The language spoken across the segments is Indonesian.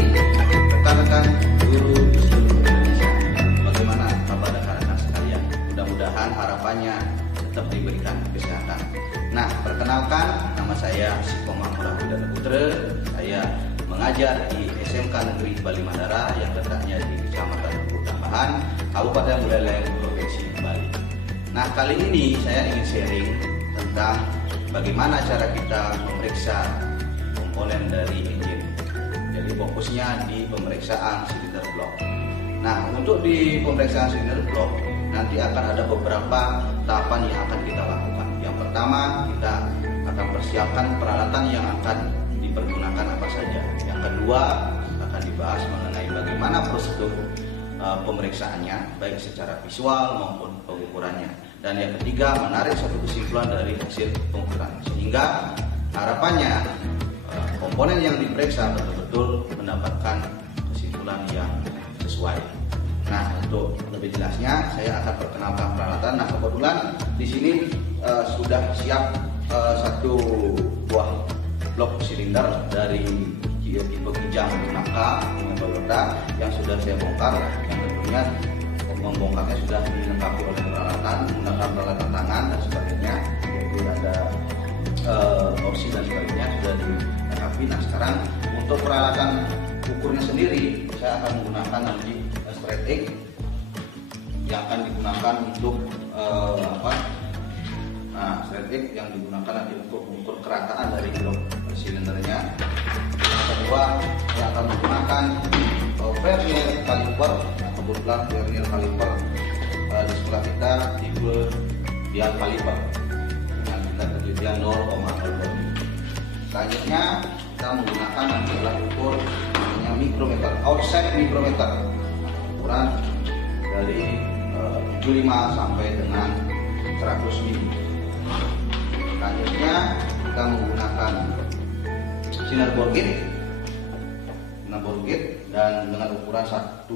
rekan-rekan guru di seluruh Indonesia. Bagaimana kabar rekan-rekan sekalian? Mudah-mudahan harapannya tetap diberikan kesehatan. Nah, perkenalkan, nama saya Sipong Mahmud Abdul Putra. Saya mengajar di SMK Negeri Bali Mandara yang letaknya di Kecamatan Bukit Tambahan, Kabupaten Buleleng, Provinsi Bali. Nah, kali ini saya ingin sharing tentang bagaimana cara kita memeriksa komponen dari engine. Jadi fokusnya di pemeriksaan silinder blok. Nah, untuk di pemeriksaan silinder blok nanti akan ada beberapa tahapan yang akan kita lakukan. Yang pertama, kita akan persiapkan peralatan yang akan dipergunakan apa saja. Yang kedua, akan dibahas mengenai bagaimana prosedur pemeriksaannya, baik secara visual maupun pengukurannya. Dan yang ketiga, menarik satu kesimpulan dari hasil pengukuran, sehingga harapannya komponen yang diperiksa betul-betul mendapatkan kesimpulan yang sesuai. Nah, untuk lebih jelasnya saya akan perkenalkan peralatan. Nah, kebetulan di sini sudah siap satu buah blok silinder dari tipe Kijang nangka dengan Toyota yang sudah saya bongkar, yang tentunya membongkarnya sudah dilengkapi oleh peralatan menggunakan peralatan tangan dan sebagainya, jadi ada torsi dan sebagainya sudah dilengkapi. Nah, sekarang untuk peralatan ukurnya sendiri saya akan menggunakan nanti straight edge yang akan digunakan untuk straight edge yang digunakan nanti untuk mengukur kerataan dari blok silindernya. Yang kedua, saya akan menggunakan vernier kaliper. Nah, kebetulan vernier kaliper di sekolah kita tipe dial kaliper dengan tingkat penelitian 0,02. Selanjutnya kita menggunakan nanti alat ukur namanya mikrometer, outside mikrometer, ukuran dari 75 sampai dengan 100 mili. Selanjutnya kita menggunakan sinar bore gauge dan dengan ukuran 1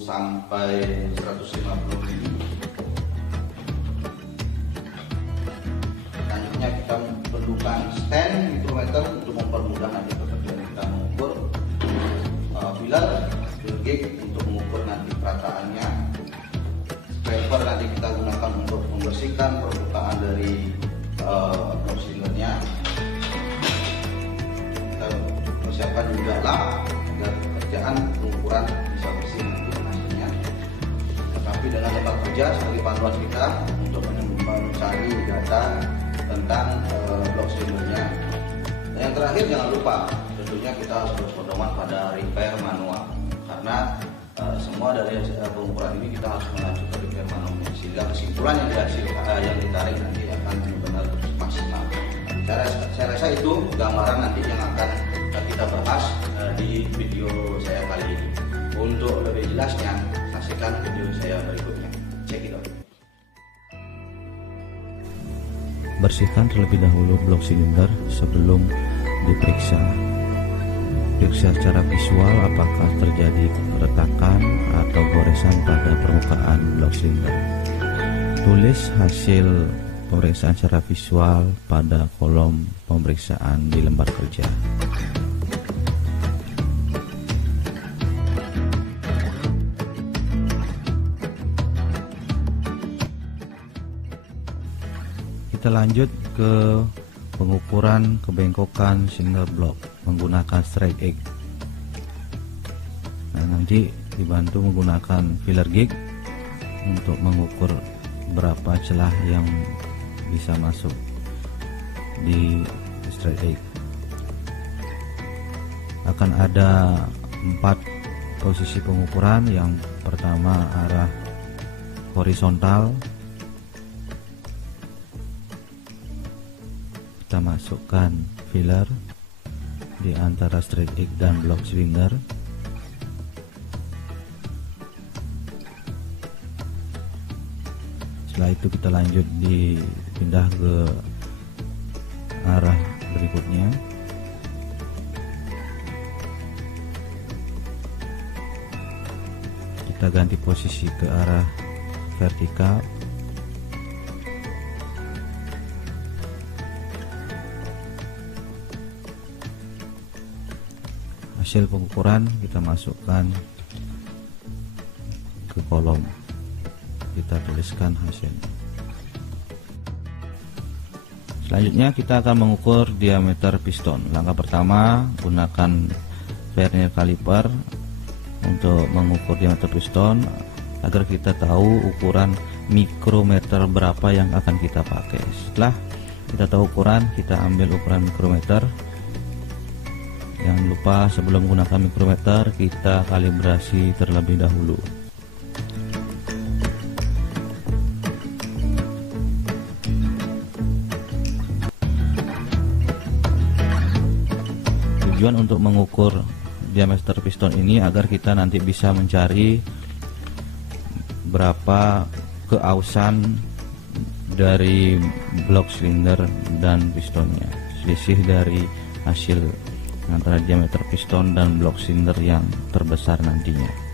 sampai 150 mili. Selanjutnya kita perlukan stand mikrometer untuk mempermudah nanti pekerjaan kita mengukur, filler gauge untuk mengukur nanti perataannya, scraper nanti kita gunakan untuk membersihkan permukaan dari blok silindernya. Kita persiapkan juga lap agar pekerjaan pengukuran bisa bersih nanti hasilnya. Tetapi dengan tempat kerja sebagai panduan kita untuk mencari data tentang blok silindernya. Dan yang terakhir, jangan lupa tentunya kita harus berpedoman pada repair manual, karena semua dari pengukuran ini kita harus mengacu ke repair manualnya, sehingga kesimpulan yang ditarik nanti akan benar-benar maksimal. Saya rasa itu gambaran nanti yang akan kita bahas di video saya kali ini. Untuk lebih jelasnya, saksikan video saya berikutnya. Check it out. Bersihkan terlebih dahulu blok silinder sebelum diperiksa. Periksa secara visual apakah terjadi retakan atau goresan pada permukaan blok silinder. Tulis hasil pemeriksaan secara visual pada kolom pemeriksaan di lembar kerja. Kita lanjut ke pengukuran kebengkokan silinder blok menggunakan straight edge. Nah, nanti dibantu menggunakan filler gauge untuk mengukur berapa celah yang bisa masuk di straight edge. Akan ada 4 posisi pengukuran. Yang pertama arah horizontal, kita masukkan filler di antara straight edge dan blok silinder. Setelah itu kita lanjut dipindah ke arah berikutnya. Kita ganti posisi ke arah vertikal. hasil pengukuran kita masukkan ke kolom, kita tuliskan hasilnya. Selanjutnya kita akan mengukur diameter piston. Langkah pertama, gunakan vernier caliper untuk mengukur diameter piston agar kita tahu ukuran mikrometer berapa yang akan kita pakai. Setelah kita tahu ukuran, kita ambil ukuran mikrometer. Jangan lupa sebelum menggunakan mikrometer kita kalibrasi terlebih dahulu. Tujuan untuk mengukur diameter piston ini agar kita nanti bisa mencari berapa keausan dari blok silinder dan pistonnya, selisih dari hasil antara diameter piston dan blok silinder yang terbesar nantinya.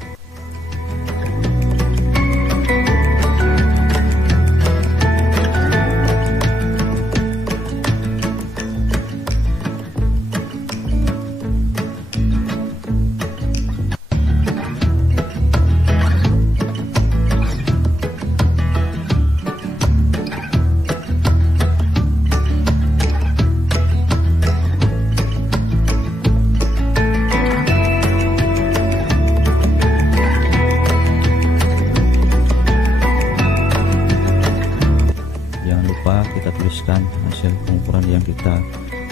Kita tuliskan hasil pengukuran yang kita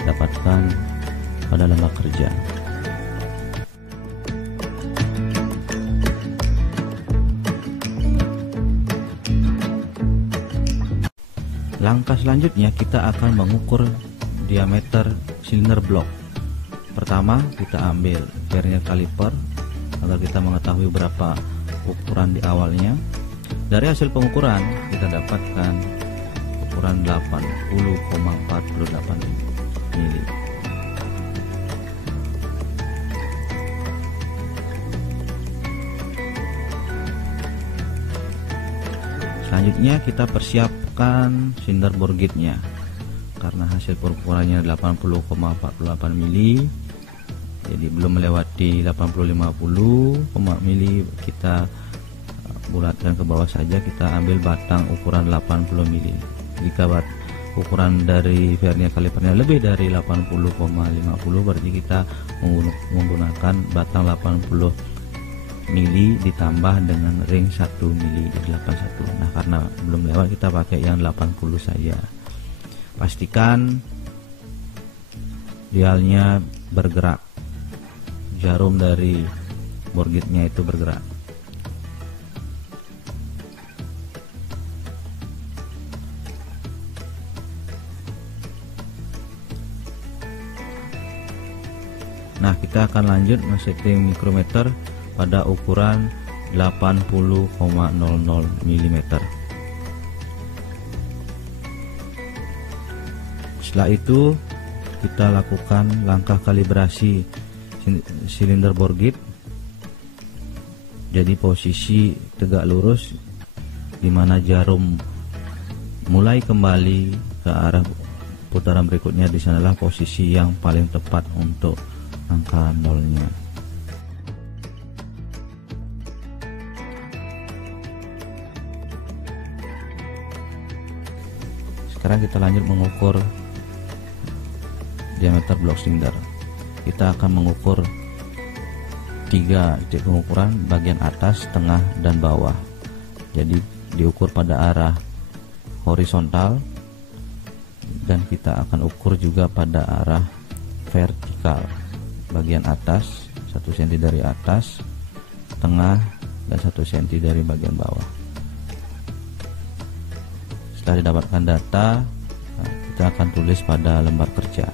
dapatkan pada lembar kerja. Langkah selanjutnya kita akan mengukur diameter silinder blok. Pertama, kita ambil vernier caliper agar kita mengetahui berapa ukuran di awalnya. Dari hasil pengukuran kita dapatkan ukuran 80,48 mili. Selanjutnya kita persiapkan silinder bore gauge-nya. Karena hasil pengukurannya 80,48 mili, jadi belum melewati 80-50 mili, kita bulatkan ke bawah saja. Kita ambil batang ukuran 80 mili. Jika ukuran dari vernier calipernya lebih dari 80,50, berarti kita menggunakan batang 80 mili ditambah dengan ring 1 mili, jadi 81. Nah, karena belum lewat kita pakai yang 80 saja. Pastikan dialnya bergerak, jarum dari bore gauge-nya itu bergerak. Nah, kita akan lanjut men-setting mikrometer pada ukuran 80,00 mm. Setelah itu kita lakukan langkah kalibrasi silinder bore gauge. Jadi posisi tegak lurus di mana jarum mulai kembali ke arah putaran berikutnya, di sanalah posisi yang paling tepat untuk angka nolnya. Sekarang kita lanjut mengukur diameter blok silinder. Kita akan mengukur 3 titik pengukuran, bagian atas, tengah, dan bawah. Jadi diukur pada arah horizontal, dan kita akan ukur juga pada arah vertikal. Bagian atas 1 cm dari atas, tengah, dan 1 cm dari bagian bawah. Setelah didapatkan data, kita akan tulis pada lembar kerja.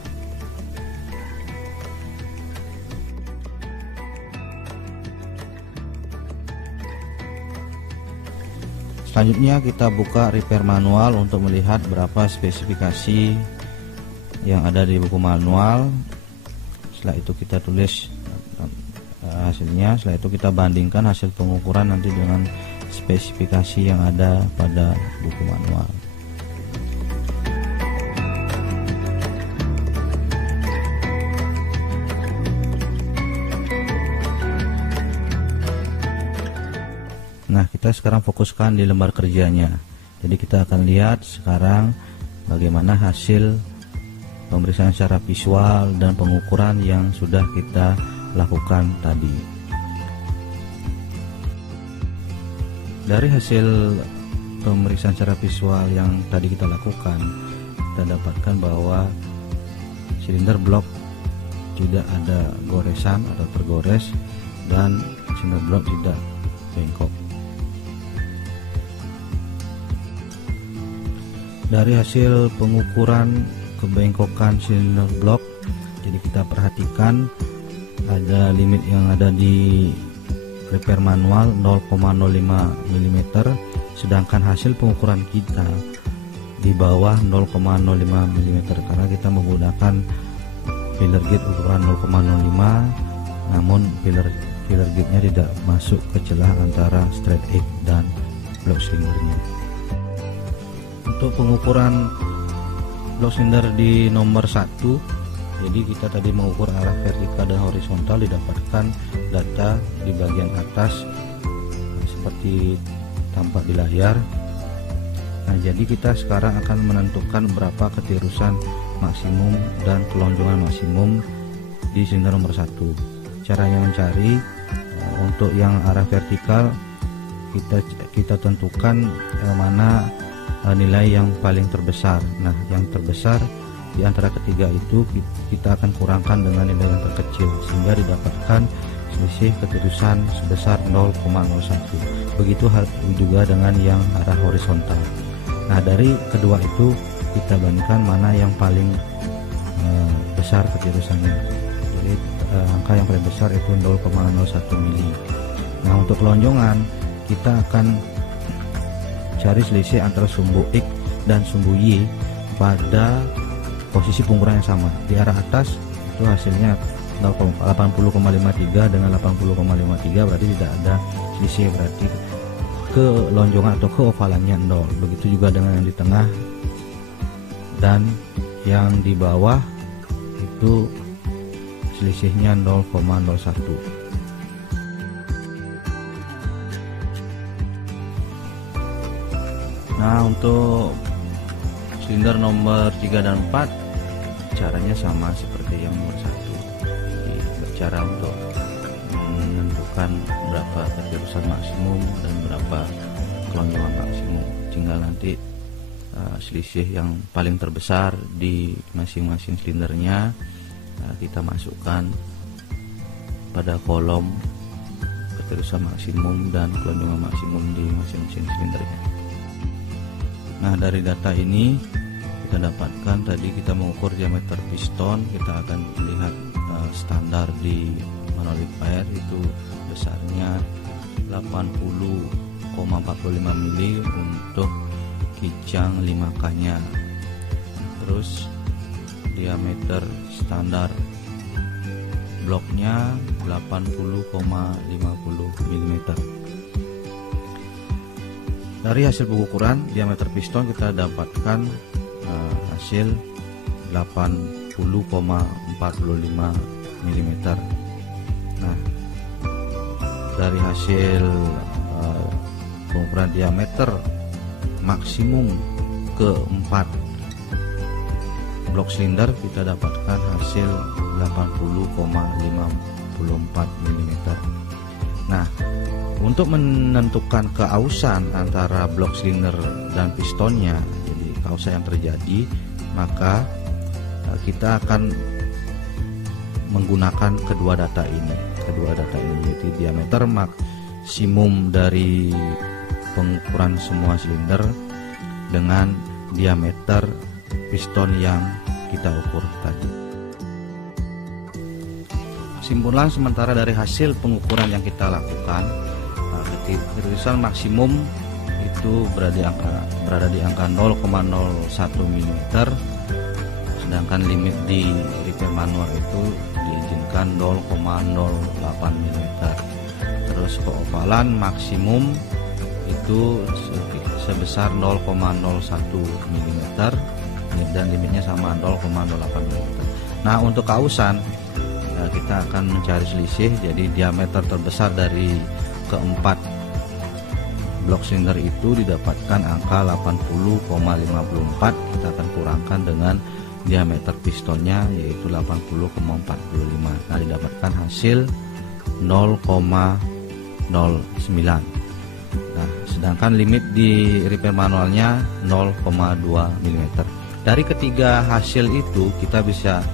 Selanjutnya kita buka repair manual untuk melihat berapa spesifikasi yang ada di buku manual. Setelah itu kita tulis hasilnya. Setelah itu kita bandingkan hasil pengukuran nanti dengan spesifikasi yang ada pada buku manual. Nah, kita sekarang fokuskan di lembar kerjanya. Jadi kita akan lihat sekarang bagaimana hasil pemeriksaan secara visual dan pengukuran yang sudah kita lakukan tadi. Dari hasil pemeriksaan secara visual yang tadi kita lakukan, kita dapatkan bahwa silinder blok tidak ada goresan atau tergores dan silinder blok tidak bengkok. Dari hasil pengukuran kebengkokan silinder blok, jadi kita perhatikan ada limit yang ada di repair manual 0,05 mm, sedangkan hasil pengukuran kita di bawah 0,05 mm karena kita menggunakan filler gauge ukuran 0,05, namun filler gauge-nya tidak masuk ke celah antara straight edge dan blok silindernya. Untuk pengukuran blok silinder di nomor 1, jadi kita tadi mengukur arah vertikal dan horizontal, didapatkan data di bagian atas seperti tampak di layar. Nah, jadi kita sekarang akan menentukan berapa ketirusan maksimum dan kelonjongan maksimum di silinder nomor 1. Caranya mencari untuk yang arah vertikal, kita tentukan mana nilai yang paling terbesar. Nah, yang terbesar di antara ketiga itu kita akan kurangkan dengan nilai yang terkecil sehingga didapatkan selisih ketirusan sebesar 0,01. Begitu hal juga dengan yang arah horizontal. Nah, dari kedua itu kita bandingkan mana yang paling besar ketirusannya. Jadi angka yang paling besar itu 0,01 mili. Nah, untuk kelonjongan kita akan cari selisih antara sumbu X dan sumbu Y pada posisi pengukuran yang sama. Di arah atas itu hasilnya 80,53 dengan 80,53, berarti tidak ada selisih, berarti kelonjongan atau keovalannya 0. Begitu juga dengan yang di tengah dan yang di bawah itu selisihnya 0,01. Nah, untuk silinder nomor 3 dan 4 caranya sama seperti yang nomor 1. Jadi cara untuk menentukan berapa ketirusan maksimum dan berapa kelonjongan maksimum, tinggal nanti selisih yang paling terbesar di masing-masing silindernya kita masukkan pada kolom ketirusan maksimum dan kelonjongan maksimum di masing-masing silindernya. Nah, dari data ini kita dapatkan tadi kita mengukur diameter piston, kita akan lihat standar di manual repair itu besarnya 80,45 mili untuk kijang 5K-nya. Terus diameter standar bloknya 80,50 mm. Dari hasil pengukuran diameter piston kita dapatkan hasil 80,45 mm. Nah, dari hasil pengukuran diameter maksimum keempat blok silinder kita dapatkan hasil 80,54 mm. Nah, untuk menentukan keausan antara blok silinder dan pistonnya, jadi keausan yang terjadi, maka kita akan menggunakan kedua data ini yaitu diameter maksimum dari pengukuran semua silinder dengan diameter piston yang kita ukur tadi. Kesimpulan sementara dari hasil pengukuran yang kita lakukan, ketirusan maksimum itu berada di angka 0,01 mm, sedangkan limit di repair manual itu diizinkan 0,08 mm. Terus keovalan maksimum itu sebesar 0,01 mm dan limitnya sama 0,08 mm. Nah, untuk keausan kita akan mencari selisih, jadi diameter terbesar dari keempat blok silinder itu didapatkan angka 80,54. Kita akan kurangkan dengan diameter pistonnya yaitu 80,45. Nah, didapatkan hasil 0,09. Nah, sedangkan limit di repair manualnya 0,2 mm. Dari ketiga hasil itu kita bisa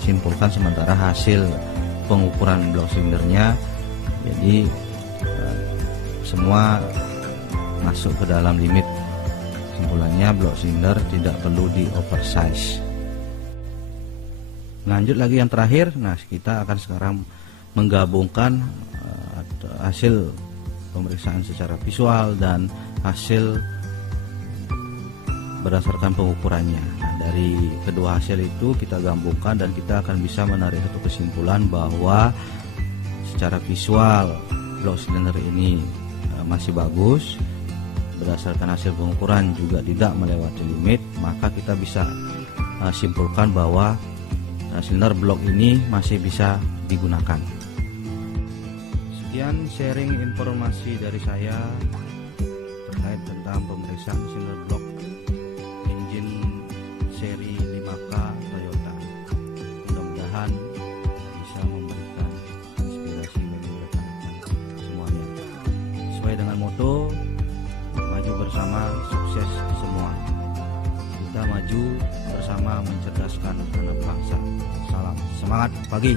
simpulkan sementara hasil pengukuran blok silindernya, jadi semua masuk ke dalam limit. Simpulannya blok silinder tidak perlu di oversize. Lanjut lagi yang terakhir. Nah, kita akan sekarang menggabungkan hasil pemeriksaan secara visual dan hasil berdasarkan pengukurannya. Nah, dari kedua hasil itu kita gabungkan dan kita akan bisa menarik satu kesimpulan bahwa secara visual blok silinder ini masih bagus, berdasarkan hasil pengukuran juga tidak melewati limit, maka kita bisa simpulkan bahwa silinder blok ini masih bisa digunakan. Sekian sharing informasi dari saya terkait tentang pemeriksaan silinder blok engine seri 5K Toyota. Mudah-mudahan bisa memberikan inspirasi bagi rekan-rekan semuanya. Sesuai dengan moto maju bersama, sukses semua. Kita maju bersama mencerdaskan anak bangsa. Salam semangat pagi.